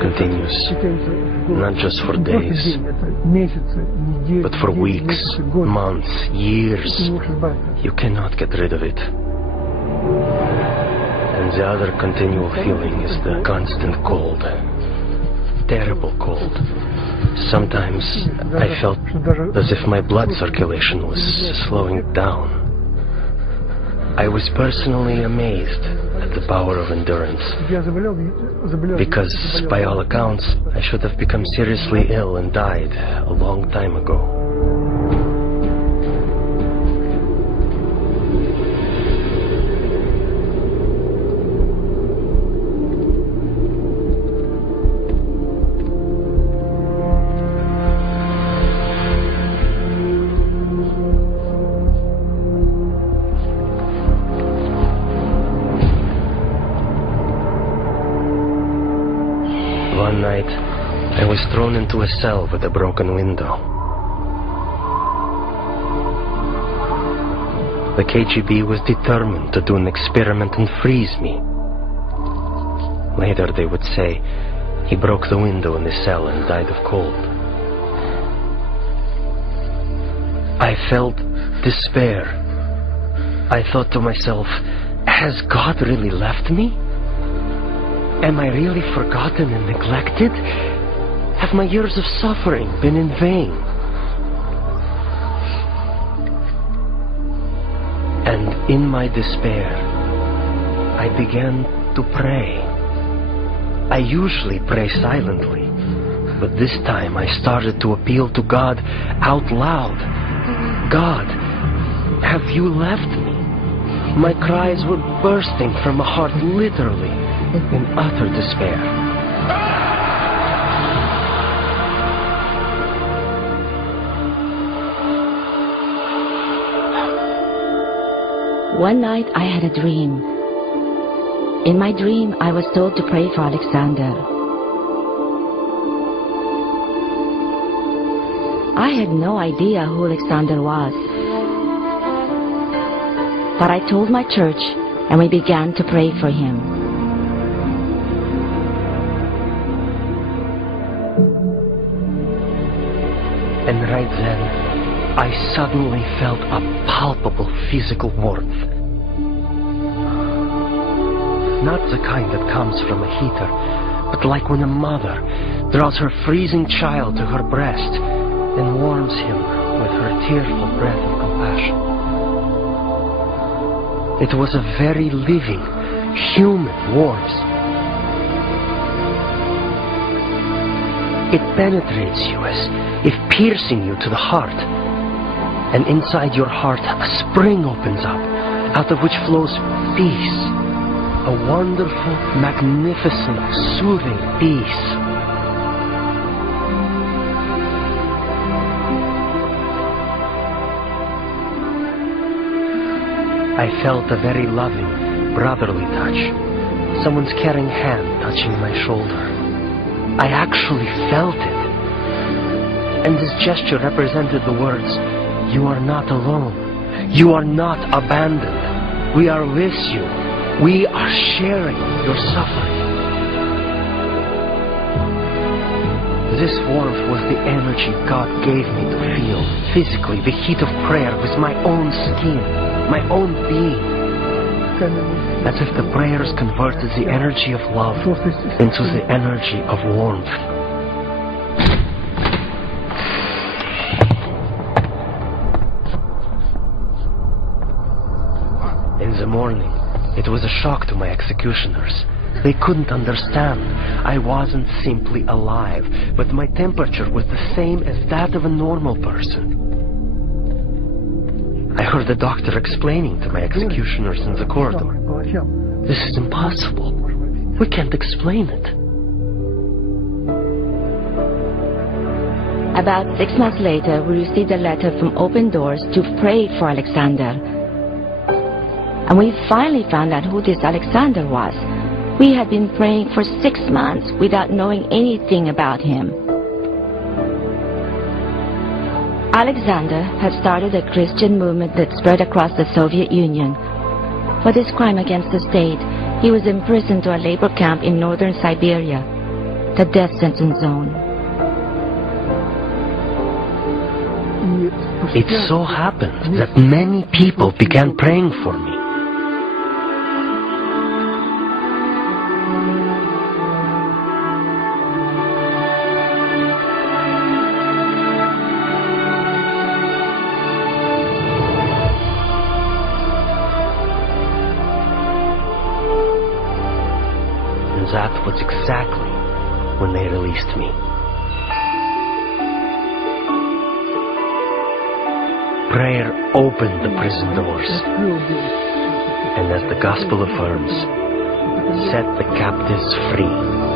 continues, not just for days, but for weeks, months, years. You cannot get rid of it. And the other continual feeling is the constant cold. Terrible cold. Sometimes I felt as if my blood circulation was slowing down. I was personally amazed at the power of endurance, because by all accounts I should have become seriously ill and died a long time ago. One night, I was thrown into a cell with a broken window. The KGB was determined to do an experiment and freeze me. Later they would say he broke the window in the cell and died of cold. I felt despair. I thought to myself, has God really left me? Am I really forgotten and neglected? Have my years of suffering been in vain? And in my despair, I began to pray. I usually pray silently, but this time I started to appeal to God out loud. God, have you left me? My cries were bursting from a heart literally in utter despair. One night I had a dream. In my dream, I was told to pray for Alexander. I had no idea who Alexander was. But I told my church, and we began to pray for him. And right then, I suddenly felt a palpable physical warmth. Not the kind that comes from a heater, but like when a mother draws her freezing child to her breast and warms him with her tearful breath of compassion. It was a very living, human warmth. It penetrates you as if piercing you to the heart. And inside your heart, a spring opens up, out of which flows peace. A wonderful, magnificent, soothing peace. I felt a very loving, brotherly touch. Someone's caring hand touching my shoulder. I actually felt it. And this gesture represented the words, "You are not alone. You are not abandoned. We are with you. We are sharing your suffering." This warmth was the energy God gave me to feel physically the heat of prayer with my own skin, my own being. As if the prayers converted the energy of love into the energy of warmth. In the morning, it was a shock to my executioners. They couldn't understand. I wasn't simply alive, but my temperature was the same as that of a normal person. I heard the doctor explaining to my executioners in the corridor, "This is impossible. We can't explain it." About 6 months later, we received a letter from Open Doors to pray for Alexander. And we finally found out who this Alexander was. We had been praying for 6 months without knowing anything about him. Alexander had started a Christian movement that spread across the Soviet Union. For this crime against the state, he was imprisoned to a labor camp in northern Siberia. the death sentence zone. It so happened that many people began praying for me. And that was exactly when they released me. Prayer opened the prison doors, and as the gospel affirms, set the captives free.